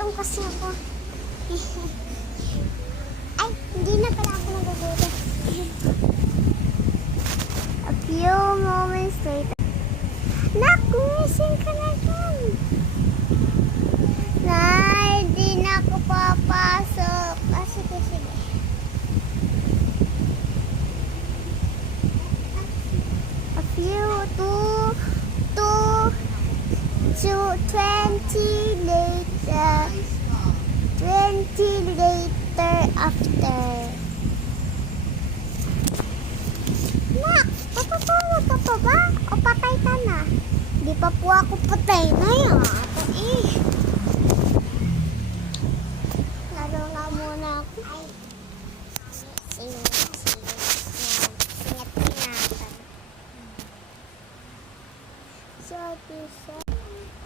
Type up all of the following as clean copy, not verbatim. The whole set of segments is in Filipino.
Nagugutom kasi ako. Ay, hindi na pala ako nagugutom. A few moments later. Nak, gumising ka na dyan. Nay, di na ako papasok. Sige, sige. A few, 20 later. 20 later after. Nak, papatulog ka pa ba? O patay ka na? Di pa po ako patay na yan. Lalo nga muna ako. Singat-ingatan.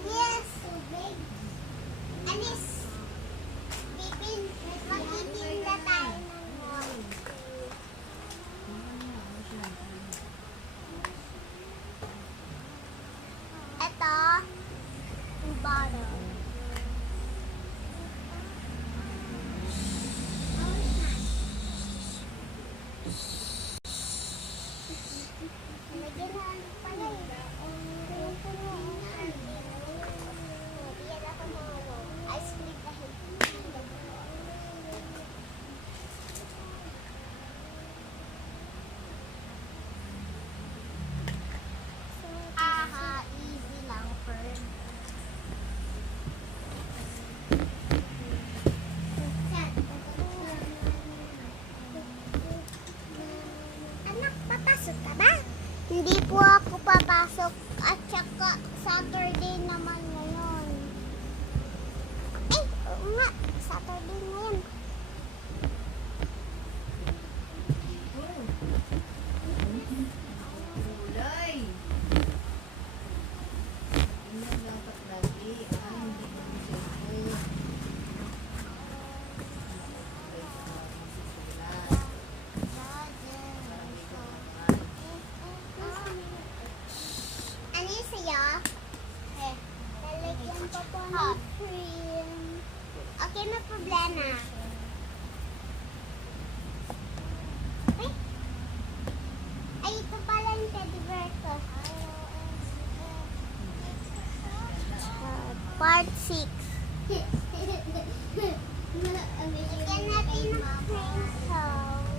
Yes, big. Anis. Bibin. Magtitinda tayo ng mall. Ito. Yung bottle. Easy lang, friend. Anak, papasok ka ba? Hindi po ako papasok at saka Saturday naman ngayon. Ay, oo nga, Saturday ngayon. Gulay. Ano dapat lagi? Hindi mo Ano yung sa'yo? Lalagyan pa po ng cream. Okay, may problema. Ay, ito pala yung teddy bear ko. Part 6. Lagyan natin ng cream sauce.